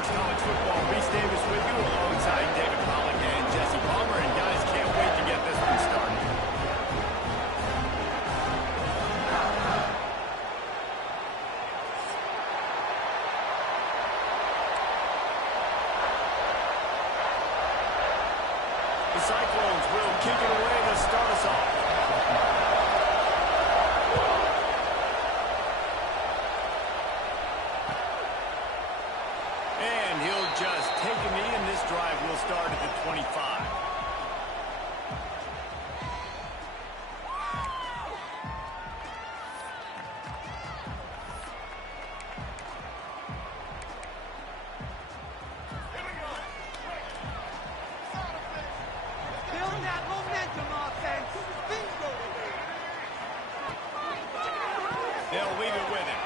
Sports College Football. Reese Davis with you alongside David Pollack and Jesse Palmer. And guys, can't wait to get this one started. The Cyclones will kick it away to start us off. And he'll just take a knee, and this drive will start at the 25. Build that momentum offense. Bingo. They'll leave it with him.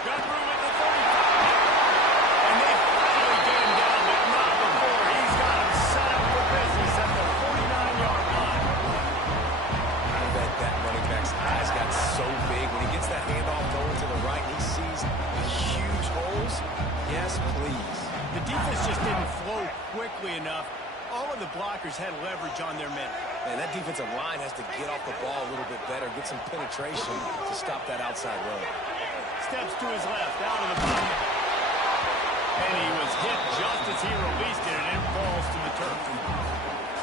Got room at the 35. And they finally get him down, but not before. He's got him set up for business at the 49-yard line. I bet that running back's eyes got so big. When he gets that handoff going to the right, he sees huge holes. Yes, please. The defense just didn't flow quickly enough. All of the blockers had leverage on their men. Man, that defensive line has to get off the ball a little bit better, get some penetration to stop that outside run. Steps to his left, out of the pocket. And he was hit just as he released it, and it falls to the turf.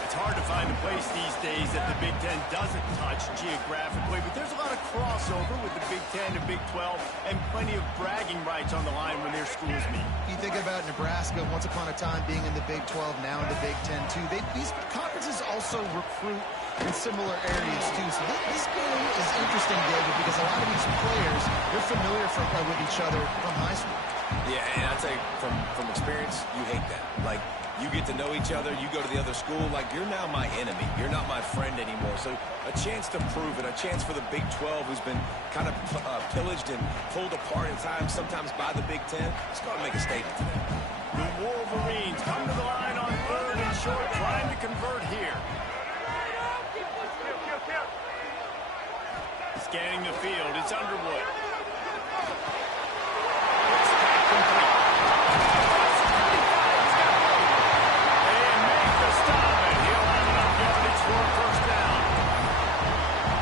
It's hard to find a place these days that the Big Ten doesn't touch geographically, but there's a lot of crossover with the Big Ten and Big 12, and plenty of bragging rights on the line when their schools meet. You think about Nebraska, once upon a time being in the Big 12, now in the Big 10 too. These conferences also recruit in similar areas too. So this game is interesting, David, because a lot of these players, they're familiar with each other from high school. Yeah, and I'd say from experience, you hate that. Like, you get to know each other, you go to the other school, like, you're now my enemy. You're not my friend anymore. So a chance to prove it, a chance for the Big 12, who's been kind of pillaged and pulled apart at times, sometimes by the Big 10. Let's go and make a statement today. The Wolverines come to the line on 3rd and short, trying to convert here. Scanning the field, it's Underwood. It's back complete. And make the stop, and he'll have enough yardage for a first down.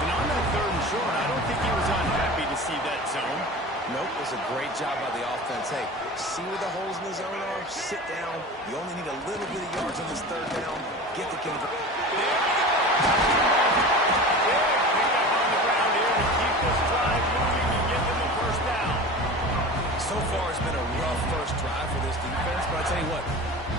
And on that 3rd and short, I don't think he was unhappy to see that zone. Nope, it was a great job by the offense. Hey, see where the holes in the zone are? Sit down. You only need a little bit of yards on this 3rd down. Get the conversion. So far, it's been a rough first drive for this defense, but I tell you what,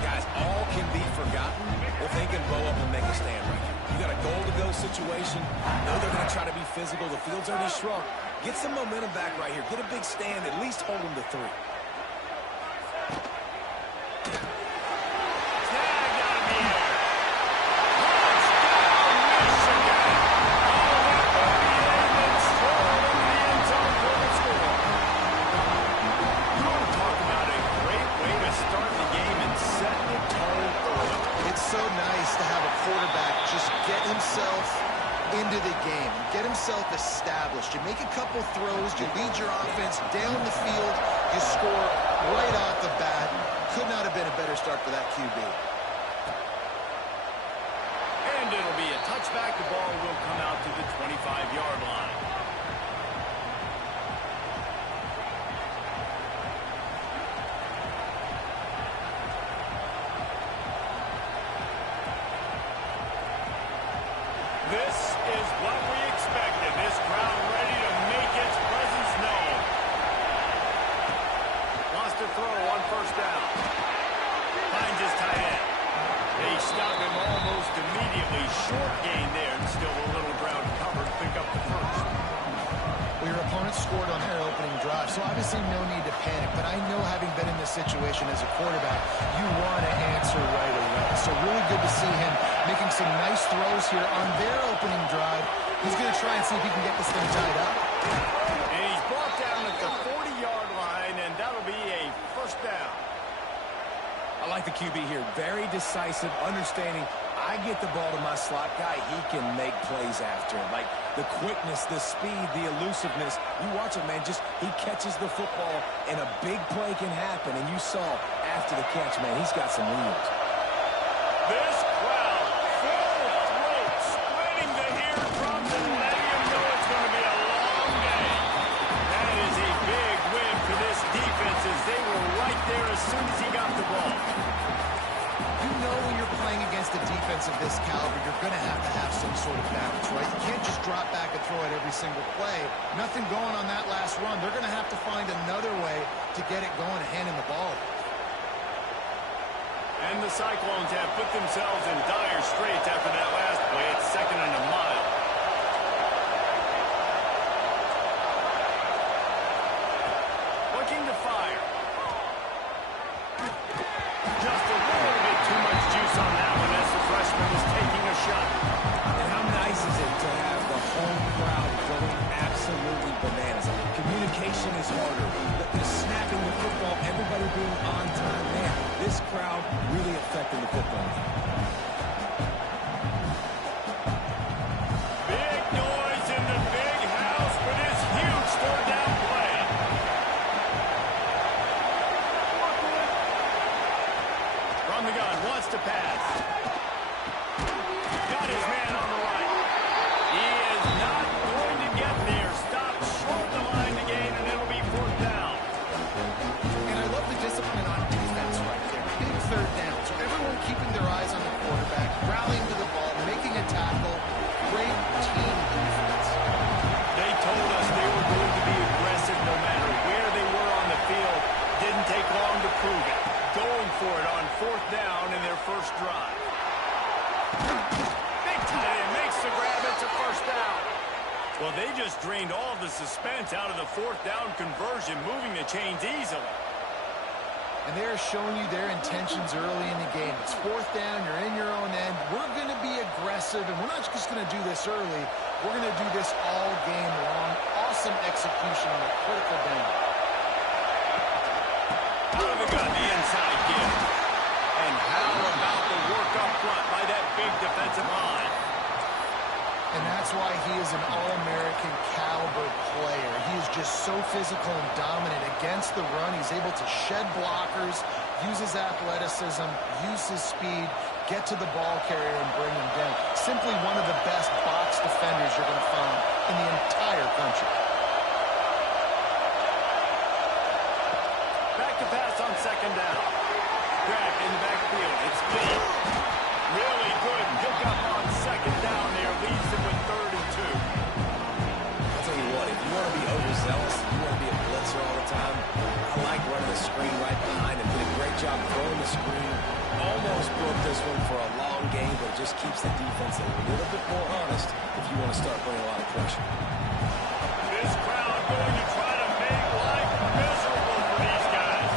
guys, all can be forgotten if they can blow up and make a stand right here. You got a goal-to-go situation. Know they're going to try to be physical. The field's already shrunk. Get some momentum back right here. Get a big stand. At least hold them to 3. Into the game, get himself established. You make a couple throws, you lead your offense down the field, you score right off the bat. Could not have been a better start for that QB. And it'll be a touchback. The ball will come out to the 25-yard line. This is what we expected. This crowd ready to make its presence known. Wants to throw on 1st down. Finds his tight end. They stop him almost immediately. Short gain there. Still a little ground covered. Pick up the 1st. Well, your opponent scored on their opening drive, so obviously no need to panic. But I know, having been in this situation as a quarterback, you want to answer right away. So really good to see him making some nice throws here on their opening drive. He's going to try and see if he can get this thing tied up. And he's brought down at the 40-yard line, and that'll be a 1st down. I like the QB here. Very decisive, understanding. I get the ball to my slot guy, he can make plays after. Like the quickness, the speed, the elusiveness. You watch it, man, just he catches the football and a big play can happen. And you saw after the catch, man, he's got some wheels. This crowd full throat, spreading the eardrums and letting them know it's going to be a long day. That is a big win for this defense as they were right there as soon as he got the ball. You know when you're playing against a defense of this caliber, you're going to have some sort of balance, right? You can't just drop back and throw it every single play. Nothing going on that last run. They're going to have to find another way to get it going and hand him the ball. And the Cyclones have put themselves in dire straits after that last play. It's 2nd and a mile. Looking to fire. Just a little bit too much juice on that one as the freshman is taking a shot. And how nice is it to have the home crowd going absolutely bananas? Communication is harder. The snapping the football, everybody being on time. Man, this crowd really affecting the football. Big noise in the big house for this huge third down play. From the gun, wants to pass. Got his man on the right. He is not going to get there. Stopped short the line to gain, and it'll be 4th down. And I love the discipline on defense right there. Big third down. So everyone keeping their eyes on the quarterback, rallying to the ball, making a tackle. Great team defense. They told us they were going to be aggressive no matter where they were on the field. Didn't take long to prove it. Going for it on 4th down in their first drive. Big tight end makes the grab. It's a 1st down. Well, they just drained all the suspense out of the 4th down conversion, moving the chains easily. And they're showing you their intentions early in the game. It's 4th down. You're in your own end. We're going to be aggressive, and we're not just going to do this early. We're going to do this all game long. Awesome execution on a critical down. Out of the gun, the inside give. And how about the work up front by that big defensive line? And that's why he is an All-American caliber player. He is just so physical and dominant against the run. He's able to shed blockers, use his athleticism, use his speed, get to the ball carrier and bring him down. Simply one of the best box defenders you're going to find in the entire country. Back to pass on 2nd down. Grab in the backfield. It's Lee. Really good pickup on 2nd down there. Leaves them with 3rd and 2. I'll tell you what, if you want to be overzealous, you want to be a blitzer all the time, I like running the screen right behind him. Did a great job throwing the screen. Almost broke this one for a long game, but it just keeps the defense a little bit more honest if you want to start putting a lot of pressure. This crowd going to try to make life miserable for these guys.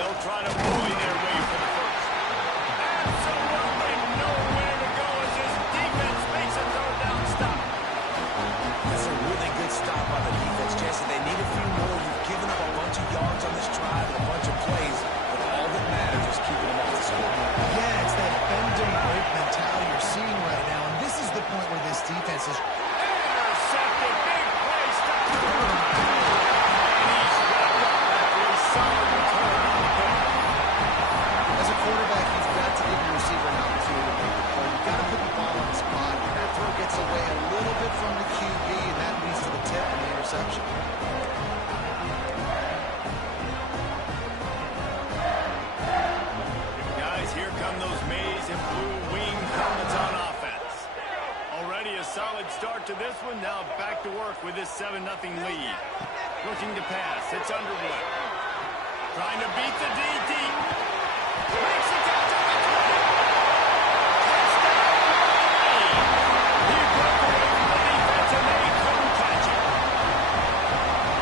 They'll try to bully their way for the first. Absolutely nowhere to go as this defense makes a 3rd down stop. That's a really good stop by the defense, Jason. They need a few more. You've given up a bunch of yards on this drive and a bunch of plays, but all that matters is keeping them off the scoreboard. Yeah, it's that bend and break mentality you're seeing right now. And this is the point where this defense is Intercepted. Big play stop. And he's wrapped up after a solid return on the pick. as a quarterback, you've got to give your receiver an opportunity to make the play. You've got to put the ball on the spot. And that throw gets away a little bit from the QB, and that leads to the tip and the interception. Guys, here come those maize and blue wing helmets on offense. Already a solid start to this one. Now back to work with this 7-0 lead. Looking to pass. It's Underwood. Trying to beat the DT. Makes the catch on the 20. Touchdown, Miami. He broke away from the defense and they couldn't catch him.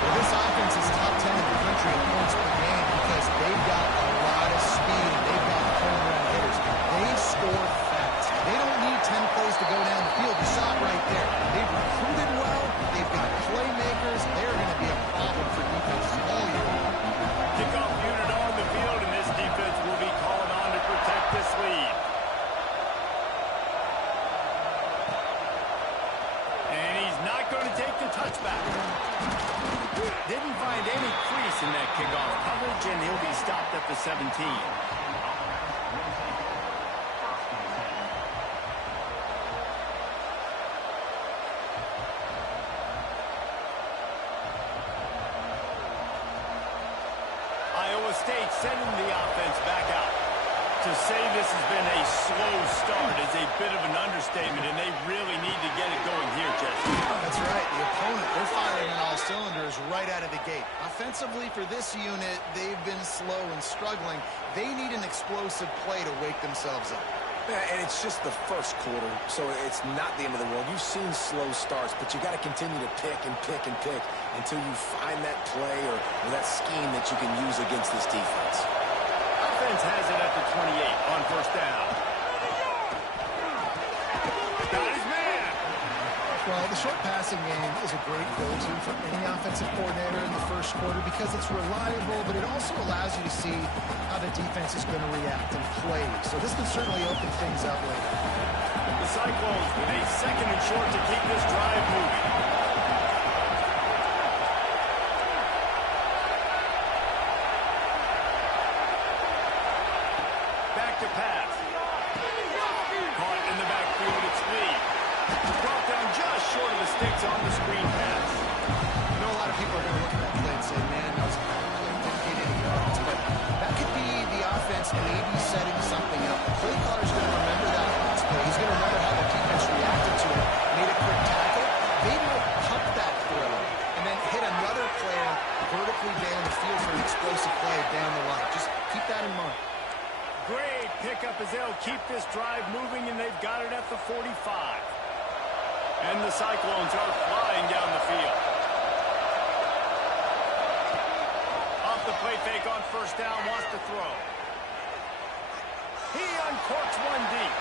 Well, this offense is top 10 in the country in points per game because they've got a lot of speed and they've got home run hitters. They score fast. They don't need 10 plays to go down the field. You saw it right there. They've recruited well. They've got playmakers. They're going to be a problem for defenses all year long. kick off coverage, and he'll be stopped at the 17. Iowa State sending the offense back out. To say this has been a slow start is a bit of an understatement, and they really need to get it going here, Jesse. That's right. The opponent, they're firing on all cylinders right out of the gate. Offensively for this unit, they've been slow and struggling. They need an explosive play to wake themselves up. Yeah, and it's just the first quarter, so it's not the end of the world. You've seen slow starts, but you got to continue to pick and pick and pick until you find that play or that scheme that you can use against this defense. Offense has it at the 28 on first down. Got his man. Well, the short passing game is a great go-to for any offensive coordinator in the first quarter because it's reliable, but it also allows you to see how the defense is going to react and play. So this can certainly open things up later. The Cyclones with a second and short to keep this drive moving. Back to pass. Caught in the backfield, it's Lee. Brought down just short of the sticks on the screen pass. I know a lot of people are going to look at that play and say, man, that was a bad play. Didn't get any yards. But that could be the offense maybe setting something up. The play caller's going to remember that last play. He's going to remember how the defense reacted to it. Made a quick tackle. They might pump that throw and then hit another player vertically down the field for an explosive play down the line. Just keep that in mind. Great pickup as they'll keep this drive moving, and they've got it at the 45. And the Cyclones are flying down the field. Off the play fake on first down, wants to throw. He uncorks one deep.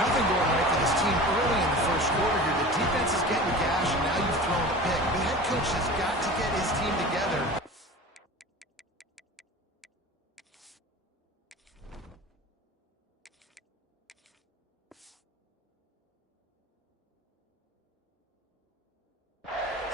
Nothing going right for this team early in the first quarter here. The defense is getting gashed, and now you've thrown a pick. The head coach has got to get his team together.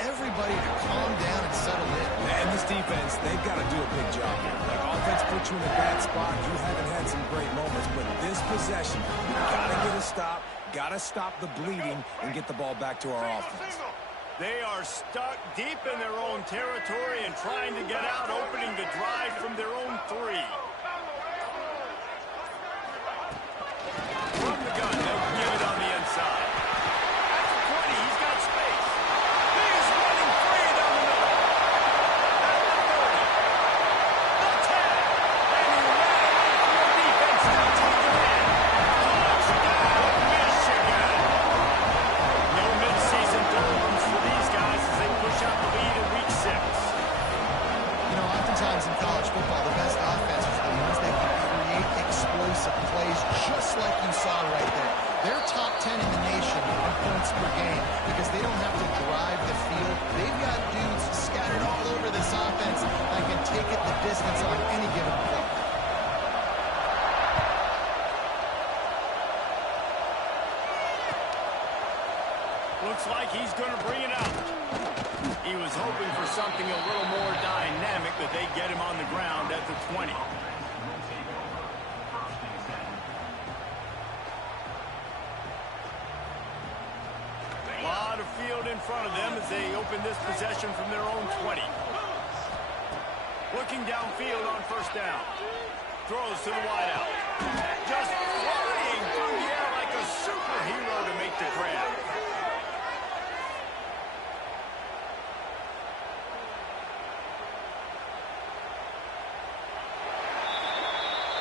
Everybody to calm down and settle in. And this defense, they've got to do a big job here. Like, offense put you in a bad spot. You haven't had some great moments, but this possession, got to get a stop, got to stop the bleeding, and get the ball back to our offense. They are stuck deep in their own territory and trying to get out, opening the drive from their own 3. From the gun, they'll give it on the inside. At the 20, he's got space. He is running free down the middle. At the 30. The 10. And he ran away from the defense. Still taken in. Touchdown, Michigan. No midseason doldrums for these guys as they push out the lead in week 6. You know, oftentimes in college football, the best offenses are the ones that can create explosive plays, just like you saw right there. They're top 10 in the nation in points per game because they don't have to drive the field. They've got dudes scattered all over this offense that can take it the distance on any given play. Looks like he's going to bring it out. He was hoping for something a little more dynamic, but they get him on the ground at the 20. A lot of field in front of them as they open this possession from their own 20. Looking downfield on first down. Throws to the wideout. Just flying through the air like a superhero to make the grab.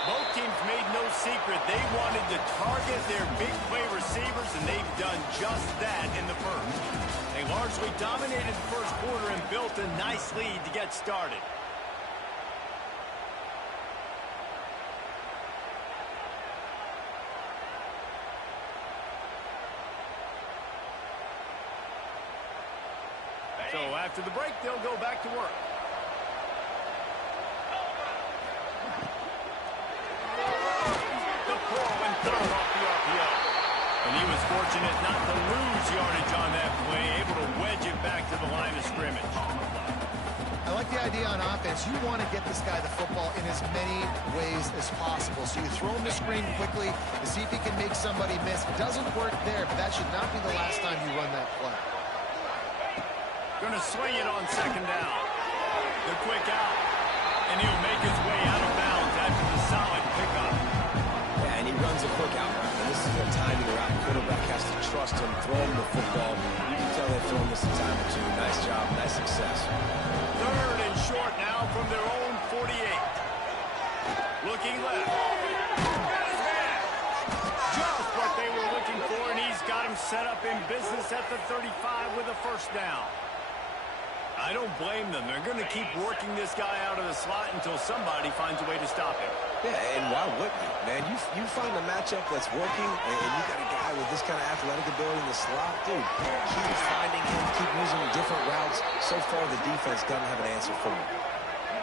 Both teams made no secret they wanted to target their big play receivers, and they've done just that in the first. They largely dominated the first quarter and built a nice lead to get started. So after the break, they'll go back to work. The throw and throw off the RPO. And he was fortunate not to lose yardage on that play, able to wedge it back to the line of scrimmage. I like the idea on offense. You want to get this guy the football in as many ways as possible. So you throw him the screen quickly to see if he can make somebody miss. It doesn't work there, but that should not be the last time you run that play. Going to swing it on second down. The quick out. And he'll make his way out of bounds after the solid pickup. Yeah, and he runs a quick out route. And this is a timing route. Quarterback has to trust him, throw him the football. You can tell they've thrown this a time or two. Nice job, nice success. Third and short now from their own 48. Looking left. Got his man. Just what they were looking for, and he's got him set up in business at the 35 with a first down. I don't blame them. They're going to keep working this guy out of the slot until somebody finds a way to stop him. Yeah, and why wouldn't you, man? You find a matchup that's working, and you got a guy with this kind of athletic ability in the slot, dude. Keep finding him, keep using different routes. So far, the defense doesn't have an answer for him.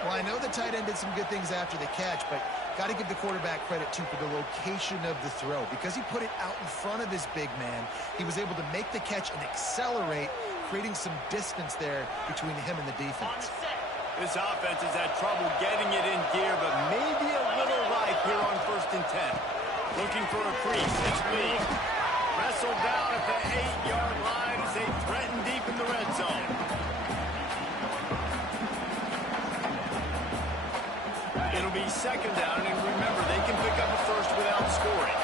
Well, I know the tight end did some good things after the catch, but got to give the quarterback credit, too, for the location of the throw. Because he put it out in front of his big man, he was able to make the catch and accelerate, creating some distance there between him and the defense. This offense has had trouble getting it in gear, but maybe a little life here on 1st and 10. Looking for a crease. It's Lee. Wrestled down at the 8-yard line as they threaten deep in the red zone. It'll be second down, and remember, they can pick up a first without scoring.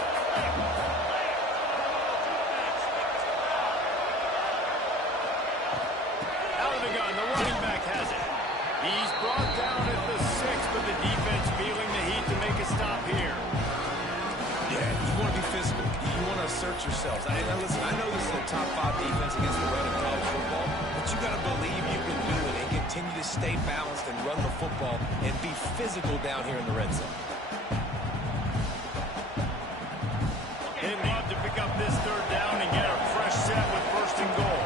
Out of the gun, the running back has it. He's brought down at the 6, but the defense feeling the heat to make a stop here. Yeah, you want to be physical. You want to assert yourselves. Listen, I know this is a top 5 defense against the run of college football, but you got to believe you can do it and continue to stay balanced and run the football and be physical down here in the red zone. They'd love to pick up this third down and get a fresh set with 1st and goal.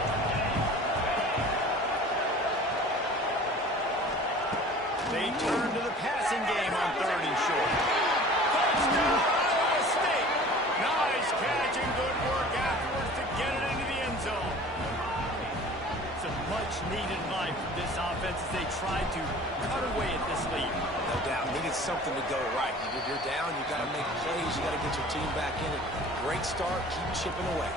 They turn to the passing game on 3rd and short. Touchdown, Iowa State. Nice catch and good work afterwards to get it into the end zone. Some much-needed life from this offense as they try to cut away at this lead. No doubt, needed something to go right. If you're down, you got to make plays. You got to get your team back in it. Great start, keep chipping away.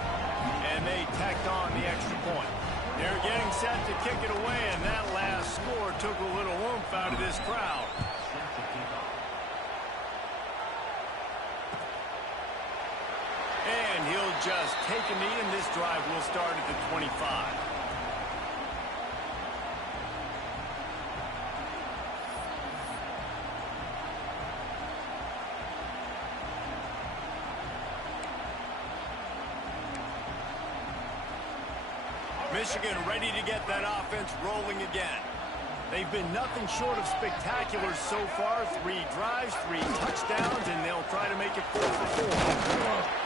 And they tacked on the extra point. They're getting set to kick it away, and that last score took a little oomph out of this crowd. And he'll just take a knee, and this drive will start at the 25. Michigan ready to get that offense rolling again. They've been nothing short of spectacular so far. 3 drives, 3 touchdowns, and they'll try to make it 4 for 4.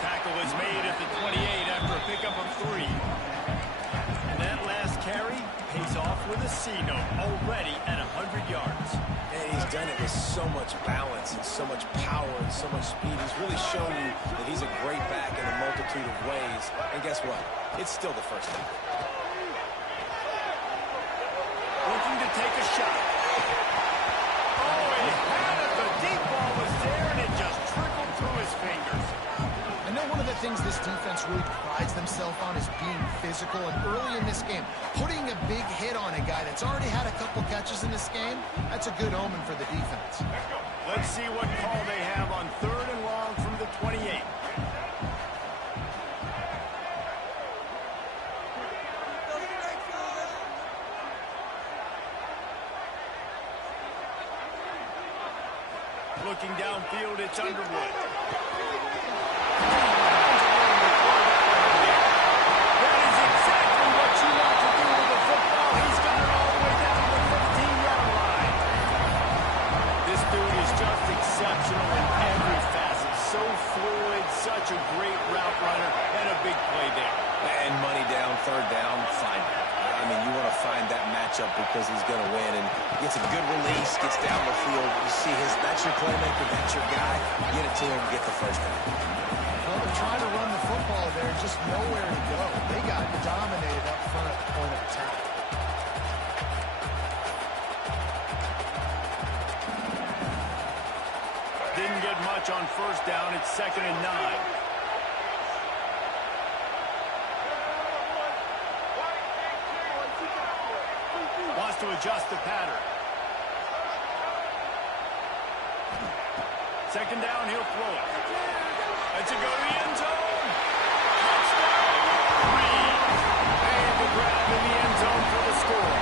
Tackle is made at the 28 after a pickup of 3. And that last carry pays off with a C note already at 100 yards. And he's done it with so much balance and so much power and so much speed. He's really shown you that he's a great back in a multitude of ways. And guess what? It's still the first down. Looking to take a shot. Oh, he had it. The deep ball was there, and it just trickled through his fingers. I know one of the things this defense really prides themselves on is being physical. And early in this game, putting a big hit on a guy that's already had a couple catches in this game, that's a good omen for the defense. Let's see what call they have on 3rd and long from the 28. Looking downfield, it's Underwood. That is exactly what you want to do with the football. He's got it all the way down to the 15-yard line. This dude is just exceptional in every facet. So fluid, such a great route runner, and a big play there. And money down, 3rd down, fine. I mean, you want to find that matchup because he's going to win. And gets a good release, gets down the field. You see that's your playmaker, that's your guy. Get it to him, get the first down. Well, they're trying to run the football there. just nowhere to go. They got dominated up front at the point of attack. Didn't get much on first down. It's 2nd and 9. Wants to adjust the pattern. 2nd down, he'll throw it. It's a go to the end zone. Touchdown. And the grab in the end zone for the score.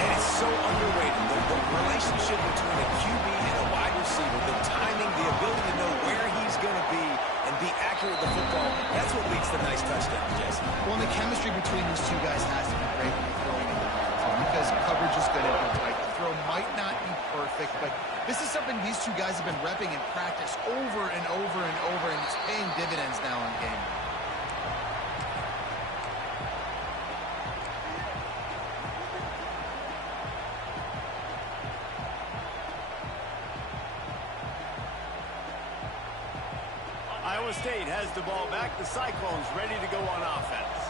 And it's so underrated. The relationship between a QB and a wide receiver, the timing, the ability to know where he's going to be and be accurate with the football, that's what leads to nice touchdowns, Jesse. Well, and the chemistry between these two guys has to be great when you're throwing in the red zone because coverage is going to be tight. The throw might not be perfect, but this is something these two guys have been repping in practice over and over and over, and it's paying dividends now in game. Iowa State has the ball back. The Cyclones ready to go on offense.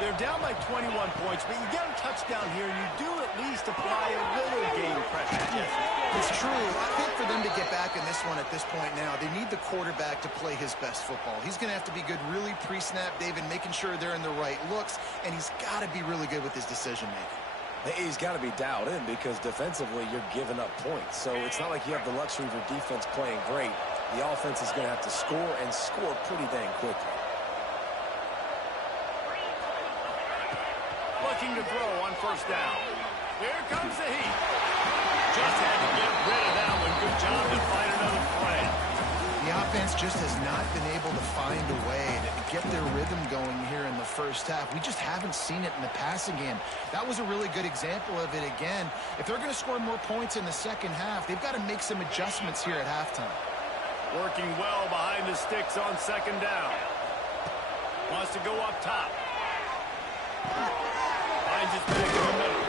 They're down by 21 points, but you get a touchdown here, you do at least apply a little game pressure, Jesse. It's true. I think for them to get back in this one at this point now, they need the quarterback to play his best football. He's going to have to be good really pre-snap, David, making sure they're in the right looks, and he's got to be really good with his decision-making. He's got to be dialed in because defensively you're giving up points. So it's not like you have the luxury of your defense playing great. The offense is going to have to score and score pretty dang quickly. Looking to throw on first down. Here comes the heat. Just had to get rid of that one. Good job to find another play. The offense just has not been able to find a way to get their rhythm going here in the first half. We just haven't seen it in the passing game. That was a really good example of it again. If they're going to score more points in the second half, they've got to make some adjustments here at halftime. Working well behind the sticks on 2nd down. Wants to go up top. Finds his back in the middle.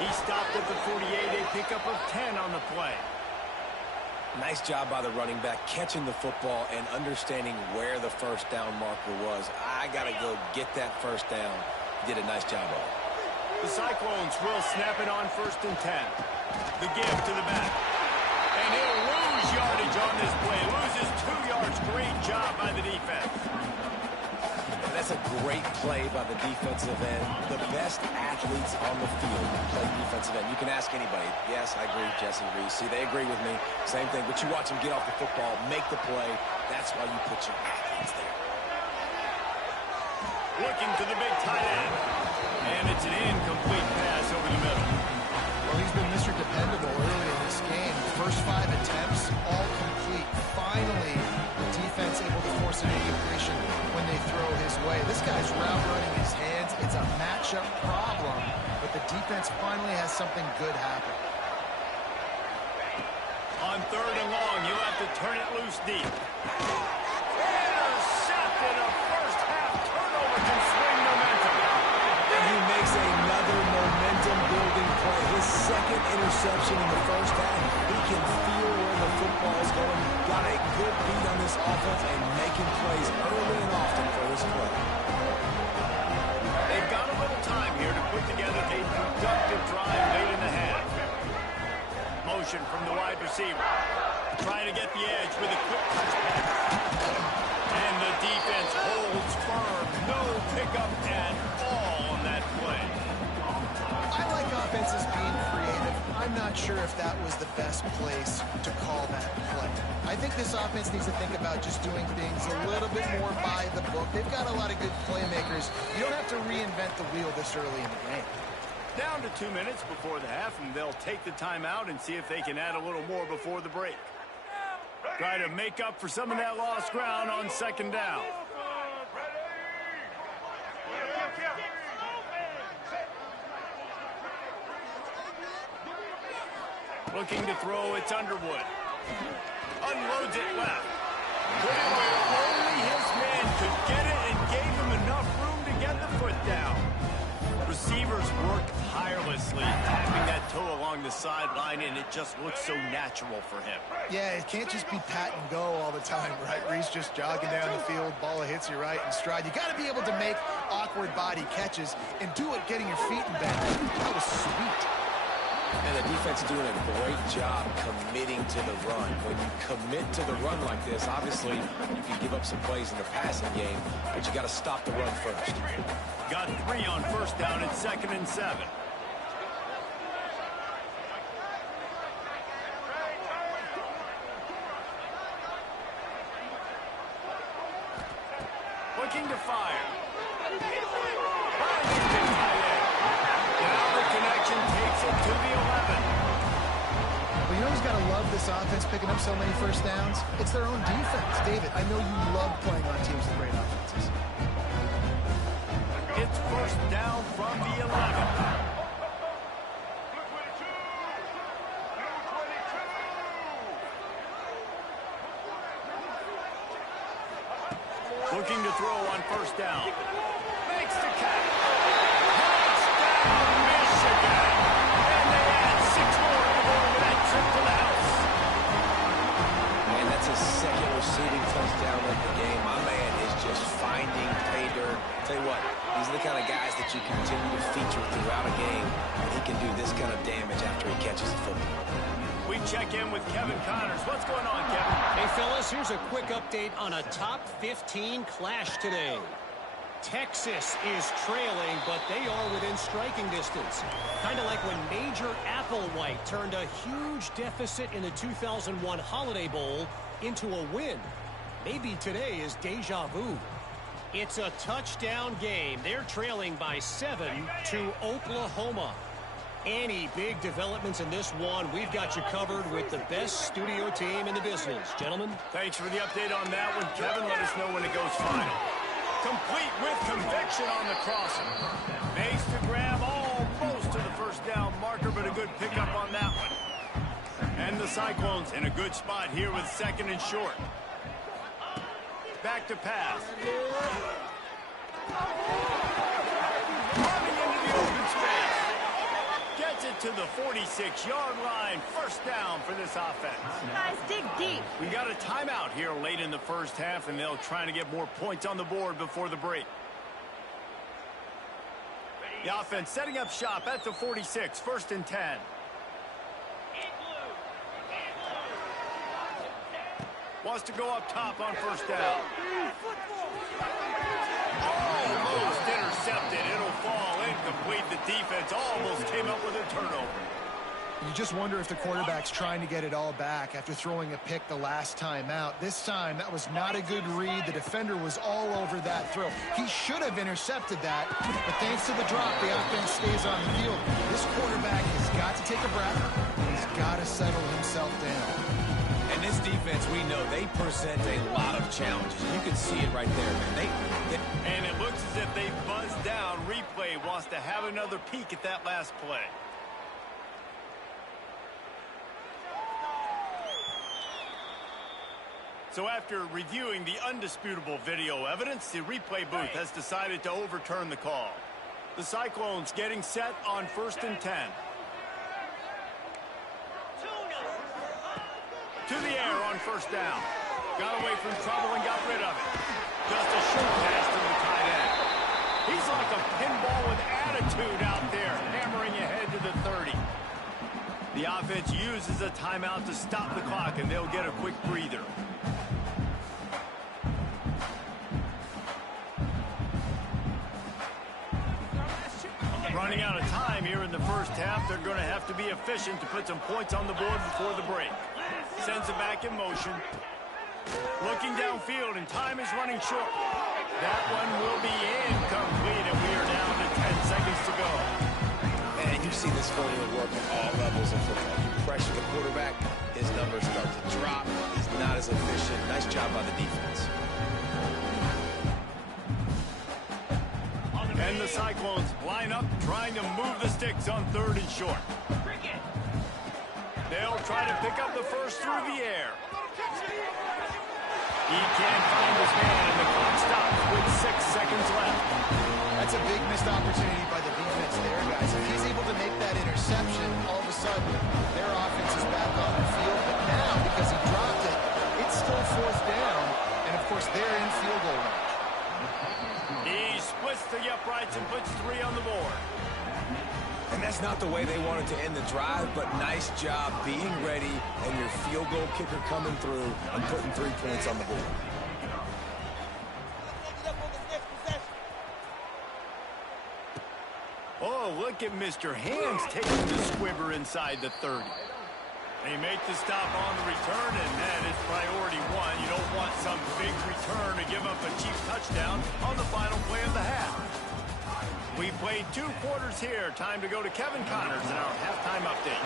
He stopped at the 48, a pickup of 10 on the play. Nice job by the running back catching the football and understanding where the first down marker was. I got to go get that first down. He did a nice job of it. The Cyclones will snap it on 1st and 10. The give to the back. And he'll lose yardage on this play. Loses 2 yards. Great job by the defense. And that's a great play by the defensive end. The best athletes on the field play defensive end. You can ask anybody. Yes, I agree, Jesse Reese. See, they agree with me. Same thing. But you watch them get off the football, make the play. That's why you put your athletes there. Looking to the big tight end. And it's an incomplete pass over the middle. Well, he's been Mr. Dependable early in this game. First 5 attempts, all complete. Finally, the defense able to force an incompletion when they throw his way. This guy's route running his hands. It's a matchup problem, but the defense finally has something good happen. On 3rd and long, you'll have to turn it loose deep. Intercepted. A first-half turnover can swing momentum. And he makes another momentum-building play. His 2nd interception in the first half. He can feel where the football is going. Got a good beat on this offense and making plays early and often for his play. They've got a little time here to put together a productive drive late in the half. Motion from the wide receiver. Trying to get the edge with a quick touch pass. And the defense holds firm. No pickup at all on that play. I like offenses being creative. I'm not sure if that was the best place to call that play. I think this offense needs to think about just doing things a little bit more by the book. They've got a lot of good playmakers. You don't have to reinvent the wheel this early in the game. Down to 2 minutes before the half, and they'll take the timeout and see if they can add a little more before the break. Try to make up for some of that lost ground on 2nd down. Looking to throw, it's Underwood. Unloads it left. Put it where only his man could get it and gave him enough room to get the foot down. Receivers work tirelessly, tapping that toe along the the sideline, and it just looks so natural for him. Yeah, it can't just be pat and go all the time, right? Where he's just jogging down the field, ball hits you right in stride. You got to be able to make awkward body catches and do it getting your feet in bed. That was sweet. And the defense is doing a great job committing to the run. When you commit to the run like this, obviously you can give up some plays in the passing game, but you got to stop the run first. Got 3 on first down and 2nd and 7. Looking to fire. Now the connection takes it to the 11. Well, you know who's got to love this offense picking up so many first downs? It's their own defense. David, I know you love playing on teams with great offenses. It's first down from the 11. Looking to throw on first down. Makes the catch. Touchdown, Michigan. And they add 6 more to go with that trip to the house. And that's his second receiving touchdown of the game. My man is just finding pay dirt. Tell you what, these are the kind of guys that you continue to feature throughout a game, and he can do this kind of damage after he catches the football. We check in with Kevin Connors. What's going on, Kevin? Hey, fellas, here's a quick update on a top 15 clash today. Texas is trailing, but they are within striking distance. Kind of like when Major Applewhite turned a huge deficit in the 2001 Holiday Bowl into a win. Maybe today is deja vu. It's a touchdown game. They're trailing by 7 to Oklahoma. Any big developments in this one, we've got you covered with the best studio team in the business. Gentlemen. Thanks for the update on that one, Kevin. Let us know when it goes final. Complete with conviction on the crossing. Makes the grab almost to the first down marker, but a good pickup on that one. And the Cyclones in a good spot here with 2nd and short. Back to pass. Coming into the open space. Gets it to the 46-yard line. First down for this offense. Guys, dig deep. We got a timeout here late in the first half, and they'll try to get more points on the board before the break. The offense setting up shop at the 46, 1st and 10. Wants to go up top on first down. Almost intercepted. It'll fall incomplete. The defense almost came up with a turnover. You just wonder if the quarterback's trying to get it all back after throwing a pick the last time out. This time, that was not a good read. The defender was all over that throw. He should have intercepted that, but thanks to the drop, the offense stays on the field. This quarterback has got to take a breath. He's got to settle himself down. And this defense, we know, they present a lot of challenges. You can see it right there, man. And it looks as if they buzzed down. Replay wants to have another peek at that last play. So after reviewing the undisputable video evidence, the replay booth has decided to overturn the call. The Cyclones getting set on 1st and 10. To the air on first down. Got away from trouble and got rid of it. Just a short pass to the tight end. He's like a pinball with attitude out there, hammering ahead to the 30. The offense uses a timeout to stop the clock, and they'll get a quick breather. Running out of time here in the first half. They're going to have to be efficient to put some points on the board before the break. Sends it back in motion. Looking downfield, and time is running short. That one will be incomplete, and we are down to 10 seconds to go. Man, you see this formula work at all levels of football. You pressure the quarterback, his numbers start to drop. He's not as efficient. Nice job by the defense. And the Cyclones line up, trying to move the sticks on 3rd and short. They'll try to pick up the first through the air. He can't find his man, and the clock stops with 6 seconds left. That's a big missed opportunity by the defense difference there, guys. If he's able to make that interception, all of a sudden, their offense is back on the field. But now, because he dropped it, it's still fourth down. And, of course, they're in field goal range. He splits the uprights and puts 3 on the board. And that's not the way they wanted to end the drive, but nice job being ready and your field goal kicker coming through and putting 3 points on the board. Oh, look at Mr. Hands taking the squibber inside the 30. They make the stop on the return, and that is priority 1. You don't want some big return to give up a cheap touchdown on the final play of the half. We played 2 quarters here. Time to go to Kevin Connors in our halftime update.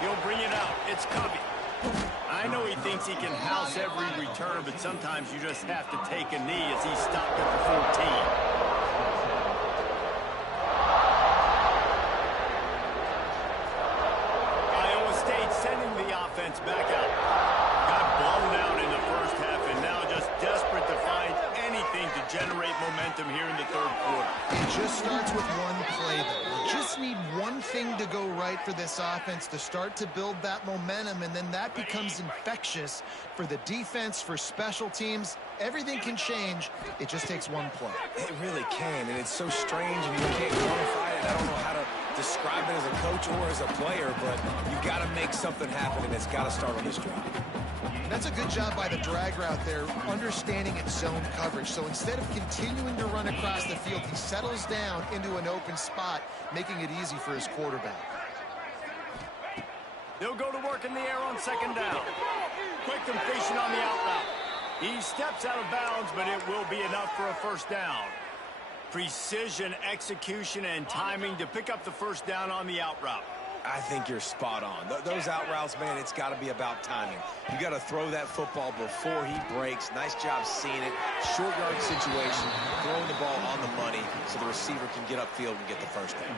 He'll bring it out. It's Covey. I know he thinks he can house every return, but sometimes you just have to take a knee as he stopped at the 14. Iowa State sending the offense back out. Got blown out in the first half and now just desperate to find anything to generate momentum here in the third quarter. It just starts with one play, though. You just need one thing to go right for this offense to start to build that momentum, and then that becomes infectious for the defense, for special teams. Everything can change. It just takes one play. It really can, and it's so strange, and you can't quantify it. I don't know how to describe it as a coach or as a player, but you've got to make something happen, and it's got to start on this drive. That's a good job by the drag route there, understanding its zone coverage. So instead of continuing to run across the field, he settles down into an open spot, making it easy for his quarterback. They'll go to work in the air on second down. Quick completion on the out route. He steps out of bounds, but it will be enough for a first down. Precision, execution, and timing to pick up the first down on the out route. I think you're spot on. Those out routes, man, it's got to be about timing. You got to throw that football before he breaks. Nice job seeing it. Short yard situation, throwing the ball on the money so the receiver can get upfield and get the first down.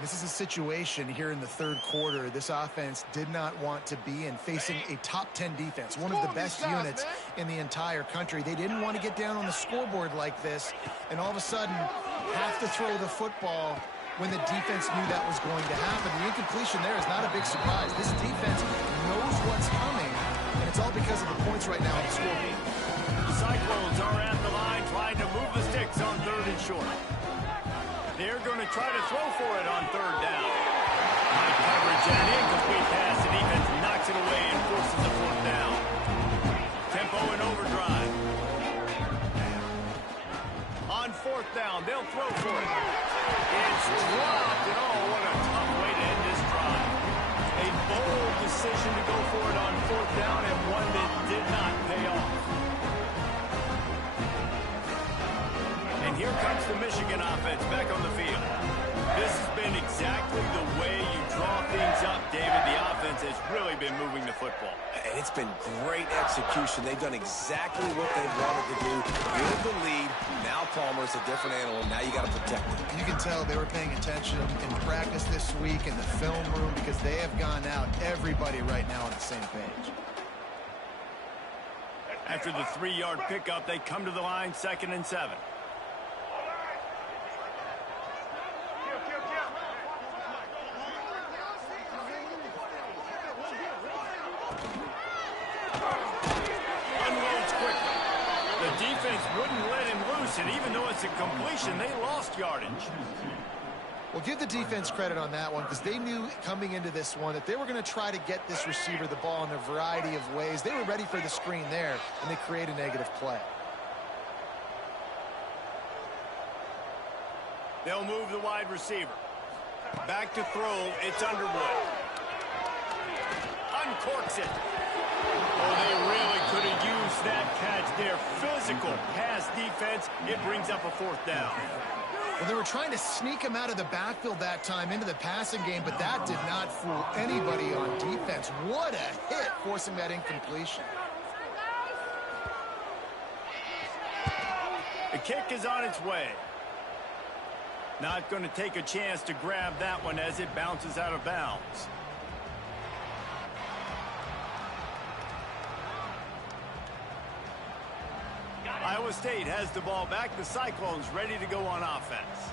This is a situation here in the third quarter this offense did not want to be in, facing a top 10 defense, one of the best units in the entire country. They didn't want to get down on the scoreboard like this, and all of a sudden have to throw the football when the defense knew that was going to happen. The incompletion there is not a big surprise. This defense knows what's coming, and it's all because of the points right now on the scoreboard. The Cyclones are at the line trying to move the sticks on 3rd and short. They're going to try to throw for it on 3rd down. High coverage and an incomplete pass. The defense knocks it away and forces the 4th down. Tempo and overdrive. On 4th down, they'll throw for it. It's dropped, and oh, what a tough way to end this drive. A bold decision to go for it on 4th down, and one that did not pay off. And here comes the Michigan offense back on the field. This has been exactly the way you draw things up, David. The offense has really been moving the football. And it's been great execution. They've done exactly what they've wanted to do. Build the lead. Now Palmer's a different animal. Now you got to protect it. You can tell they were paying attention in practice this week in the film room because they have gone out, everybody right now on the same page. After the 3-yard pickup, they come to the line 2nd and 7. Defense wouldn't let him loose, and even though it's a completion, they lost yardage. Well, give the defense credit on that one because they knew coming into this one that they were going to try to get this receiver the ball in a variety of ways. They were ready for the screen there, and they create a negative play. They'll move the wide receiver. Back to throw, it's Underwood. Uncorks it. Oh, they really could have used that catch there. Physical pass defense. It brings up a 4th down. Well, they were trying to sneak him out of the backfield that time into the passing game, but that did not fool anybody on defense. What a hit, forcing that incompletion. The kick is on its way. Not going to take a chance to grab that one as it bounces out of bounds. Iowa State has the ball back. The Cyclones ready to go on offense.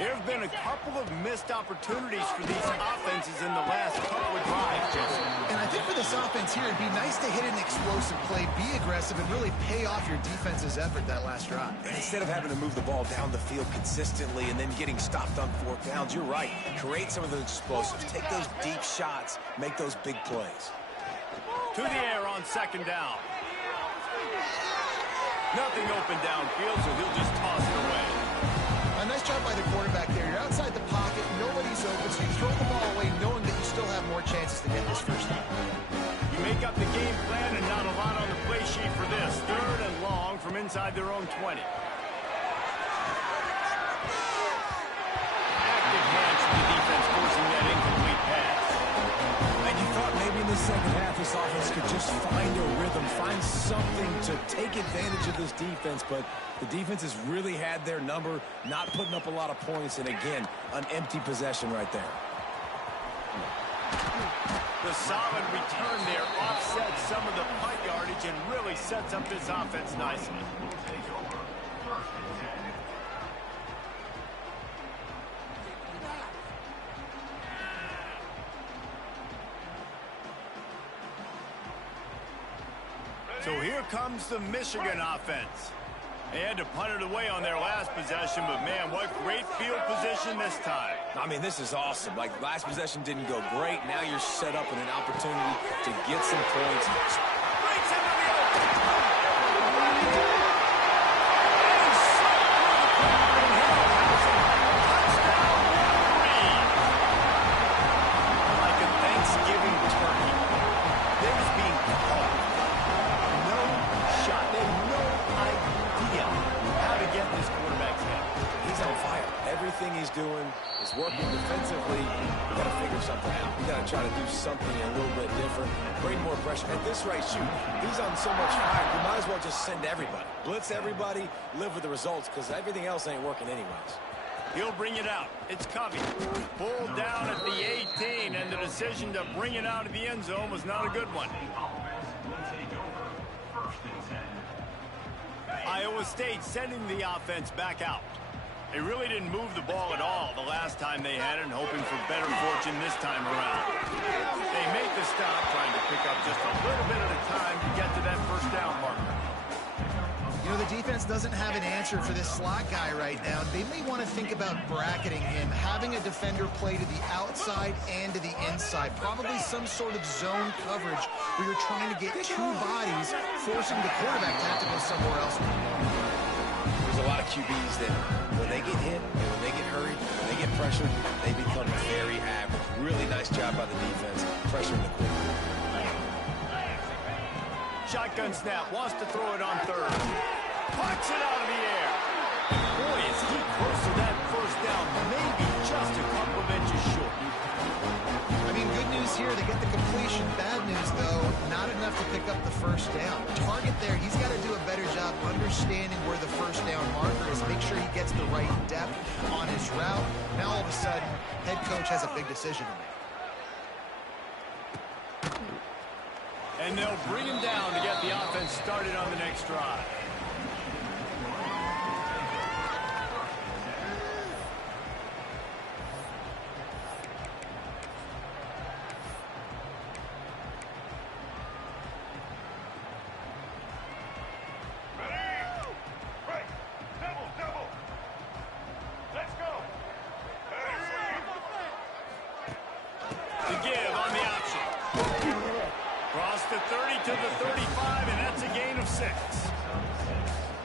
There have been a couple of missed opportunities for these offenses in the last couple of drives, Jesse. And I think for this offense here, it'd be nice to hit an explosive play, be aggressive, and really pay off your defense's effort that last drive. And instead of having to move the ball down the field consistently and then getting stopped on fourth downs, you're right. Create some of those explosives. Take those deep shots. Make those big plays. To the air on second down. Nothing open downfield, so he'll just toss it away. A nice job by the quarterback there. You're outside the pocket, nobody's open, so you throw the ball away knowing that you still have more chances to get this first down. You make up the game plan and not a lot on the play sheet for this. Third and long from inside their own 20. Active hands from the defense forcing that incomplete pass. And you thought maybe in the second half this offense could just find a rhythm, find something to take advantage of this defense, but the defense has really had their number, not putting up a lot of points, and again, an empty possession right there. The solid return there offsets some of the punt yardage and really sets up this offense nicely. So here comes the Michigan offense. They had to punt it away on their last possession, but man, what great field position this time. I mean, this is awesome. Like, last possession didn't go great. Now you're set up in an opportunity to get some points. Breaks into the open. Touchdown, Wolverine. Like a Thanksgiving turkey. They're just being caught. No shot. They have no idea how to get this quarterback's head. He's on fire. Everything he's doing is working defensively. We got to figure something out. We got to try to do something a little bit different. Bring more pressure. At this rate, shoot, he's on so much fire. We might as well just send everybody. Blitz everybody, live with the results, because everything else ain't working anyways. He'll bring it out. It's Covey. Pulled down at the 18, and the decision to bring it out of the end zone was not a good one. Iowa State sending the offense back out. They really didn't move the ball at all the last time they had it, and hoping for better fortune this time around. They make the stop, trying to pick up just a little bit at a time to get to that first down marker. You know, the defense doesn't have an answer for this slot guy right now. They may want to think about bracketing him, having a defender play to the outside and to the inside. Probably some sort of zone coverage where you're trying to get two bodies, forcing the quarterback to have to go somewhere else. There's a lot of QBs that when they get hit, and when they get hurried, when they get pressured, they become very average. Really nice job by the defense, pressuring the quarterback. Shotgun snap, wants to throw it on third. Pucks it out of the air. Boy, is he close to that first down, maybe just a couple of inches short. I mean, good news here, they get the completion. Bad news, though, not enough to pick up the first down. Target there, he's got to do a better job understanding where the first down marker is, make sure he gets the right depth on his route. Now, all of a sudden, head coach has a big decision to make. And they'll bring him down to get the offense started on the next drive. To give on the option. Cross the 30 to the 35, and that's a gain of 6.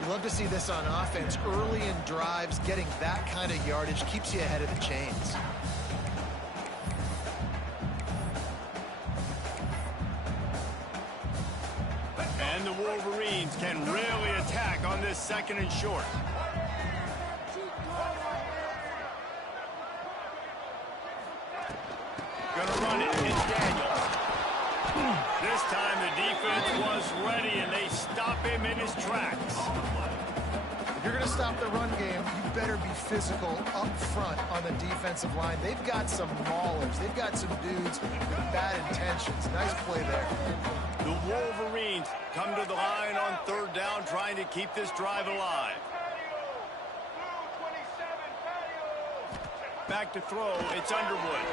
You love to see this on offense. Early in drives, getting that kind of yardage keeps you ahead of the chains. And the Wolverines can really attack on this second and short. Gonna run it. It's Daniels. This time the defense was ready, and they stop him in his tracks. If you're going to stop the run game, you better be physical up front on the defensive line. They've got some maulers. They've got some dudes with bad intentions. Nice play there. The Wolverines come to the line on third down, trying to keep this drive alive. Back to throw, it's Underwood.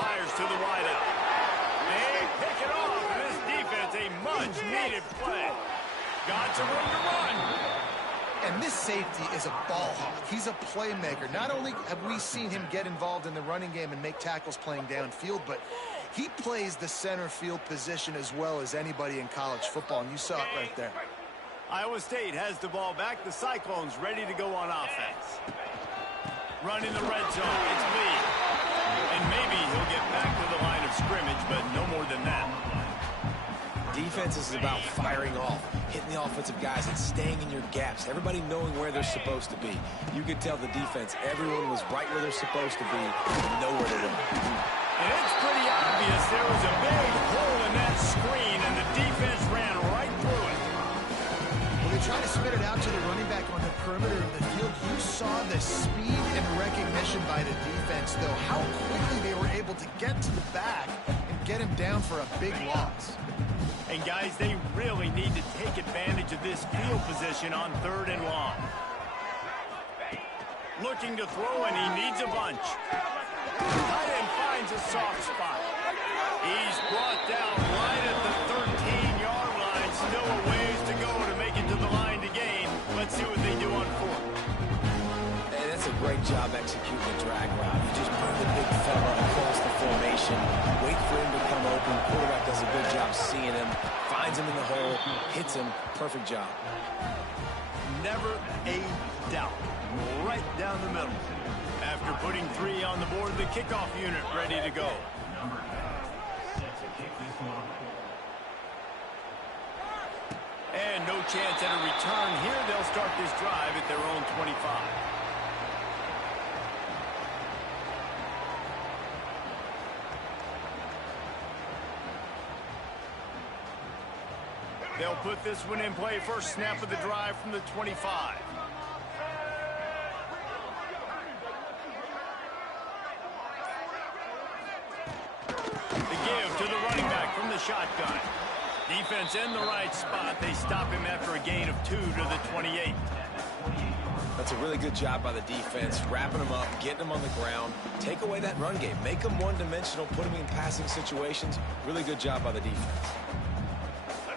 Fires to the wideout. They pick it off, and this defense, a much-needed play. Got some room to run. And this safety is a ball hawk. He's a playmaker. Not only have we seen him get involved in the running game and make tackles playing downfield, but he plays the center field position as well as anybody in college football, and you saw it right there. Iowa State has the ball back. The Cyclones ready to go on offense. Running the red zone, it's Lee. And maybe he'll get back to the line of scrimmage, but no more than that. Defense is about firing off, hitting the offensive guys, and staying in your gaps. Everybody knowing where they're supposed to be. You could tell the defense, everyone was right where they're supposed to be, and nowhere to run. And it's pretty obvious there was a big hole in that screen, and the defense ran right through it. Well, they tried to spit it out to the running back on the perimeter of the field. You saw the speed and recognition by the defense, though, how quickly they were able to get to the back and get him down for a big loss. And guys, they really need to take advantage of this field position on third and long. Looking to throw, and he needs a bunch. Tight end finds a soft spot. He's brought down right at the 13-yard line. Still a ways to go to make it to the line to gain. Let's see what they do on fourth. Hey, that's a great job executing the drag route. You just bring the big fella across the formation, wait for him to come open. Quarterback does a good job seeing him, finds him in the hole, hits him. Perfect job. Never a doubt. Right down the middle. After putting 3 on the board, the kickoff unit ready to go. And no chance at a return here. They'll start this drive at their own 25. They'll put this one in play. First snap of the drive from the 25. The give to the running back from the shotgun. Defense in the right spot. They stop him after a gain of 2 to the 28. That's a really good job by the defense, wrapping him up, getting him on the ground. Take away that run game. Make him one-dimensional, put him in passing situations. Really good job by the defense.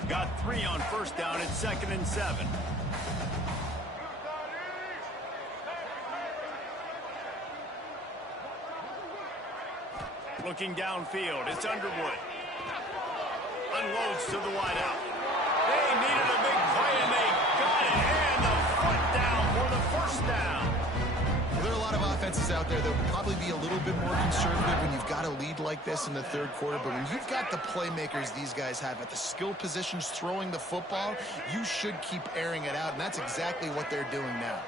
Got 3 on first down. It's 2nd and 7. Looking downfield, it's Underwood. Unloads to the wideout. They needed a big play, and they got it. And the foot down for the first down. There are a lot of offenses out there that will probably be a little bit more conservative when you've got a lead like this in the third quarter. But when you've got the playmakers these guys have at the skill positions throwing the football, you should keep airing it out. And that's exactly what they're doing now.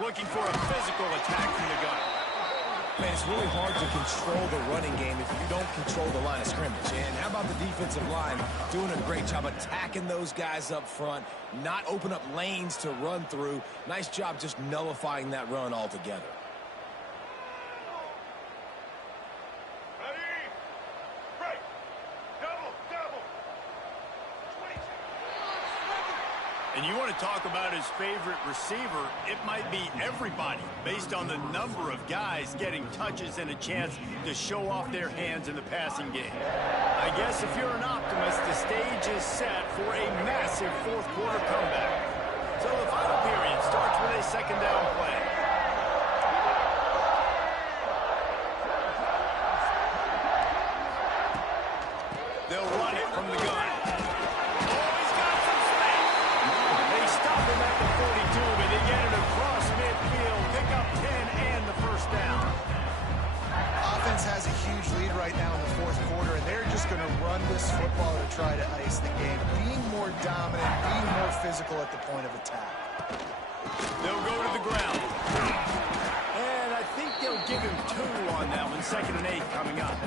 Looking for a physical attack from the gun. Man, it's really hard to control the running game if you don't control the line of scrimmage. And how about the defensive line doing a great job attacking those guys up front, not open up lanes to run through. Nice job just nullifying that run altogether. And you want to talk about his favorite receiver, it might be everybody based on the number of guys getting touches and a chance to show off their hands in the passing game. I guess if you're an optimist, the stage is set for a massive fourth quarter comeback. So the final period starts with a second down play. They'll run it from the gun. Has a huge lead right now in the fourth quarter, and they're just going to run this football to try to ice the game. Being more dominant, being more physical at the point of attack. They'll go to the ground. And I think they'll give him 2 on that one. 2nd and 8 coming up.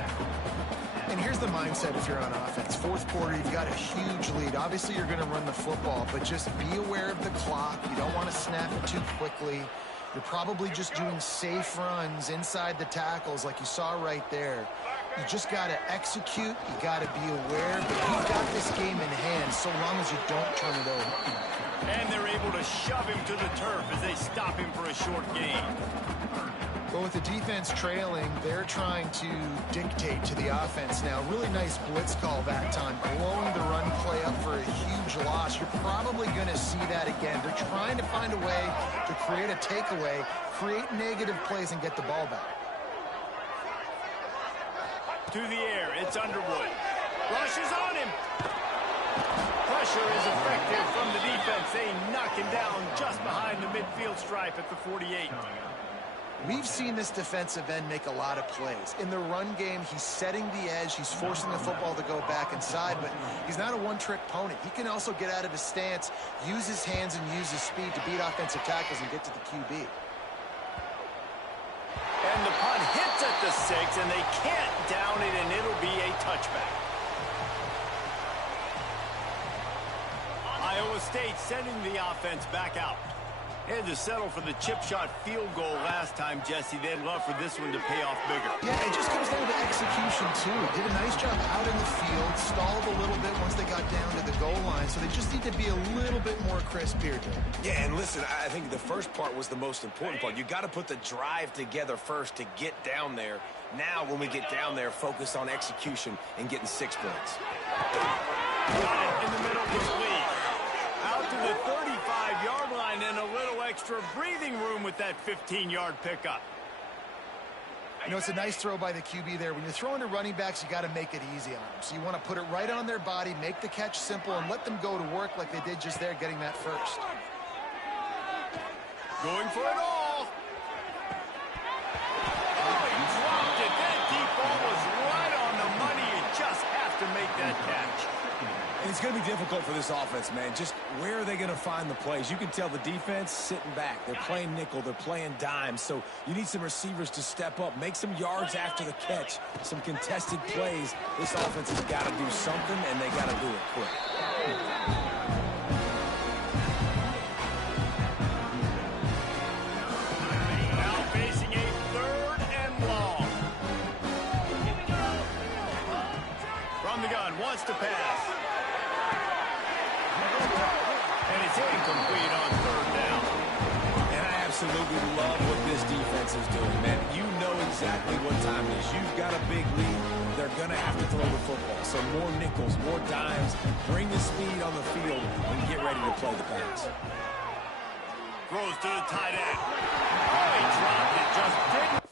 And And here's the mindset if you're on offense. Fourth quarter, you've got a huge lead. Obviously, you're going to run the football, but just be aware of the clock. You don't want to snap it too quickly. You're probably just doing safe runs inside the tackles like you saw right there. You just got to execute. You got to be aware, but you've got this game in hand so long as you don't turn it over. And they're able to shove him to the turf as they stop him for a short gain. Well, with the defense trailing, they're trying to dictate to the offense now. Really nice blitz call that time, blowing the run play up for a huge loss. You're probably going to see that again. They're trying to find a way to create a takeaway, create negative plays, and get the ball back. To the air, it's Underwood. Rushes on him. Pressure is effective from the defense. They knock him down just behind the midfield stripe at the 48. We've seen this defensive end make a lot of plays. In the run game, he's setting the edge. He's forcing the football to go back inside, but he's not a one-trick pony. He can also get out of his stance, use his hands, and use his speed to beat offensive tackles and get to the QB. And the punt hits at the 6, and they can't down it, and it'll be a touchback. Iowa State sending the offense back out. They had to settle for the chip shot field goal last time, Jesse. They'd love for this one to pay off bigger. Yeah, it just comes down to execution, too. Did a nice job out in the field, stalled a little bit once they got down to the goal line, so they just need to be a little bit more crisp here, Joe. Yeah, and listen, I think the first part was the most important part. You got to put the drive together first to get down there. Now, when we get down there, focus on execution and getting 6 points. Got it in the middle was Lee. Out to the 35-yard line and a little extra breathing room with that 15-yard pickup. You know, it's a nice throw by the QB there. When you're throwing to running backs, you got to make it easy on them. So you want to put it right on their body, make the catch simple, and let them go to work like they did just there, getting that first. Going for it all. Oh, he dropped it. That deep ball was right on the money. You just have to make that catch. And it's going to be difficult for this offense, man. Just where are they going to find the plays? You can tell the defense sitting back. They're playing nickel. They're playing dime. So you need some receivers to step up, make some yards after the catch, some contested plays. This offense has got to do something, and they got to do it quick. Now facing a 3rd and long. From the gun, wants to pass. And it's incomplete on 3rd down. And I absolutely love what this defense is doing, man. You know exactly what time it is. You've got a big lead. They're going to have to throw the football. So more nickels, more dimes. Bring the speed on the field and get ready to play the pass. Throws to the tight end. Oh, he dropped it. Just didn't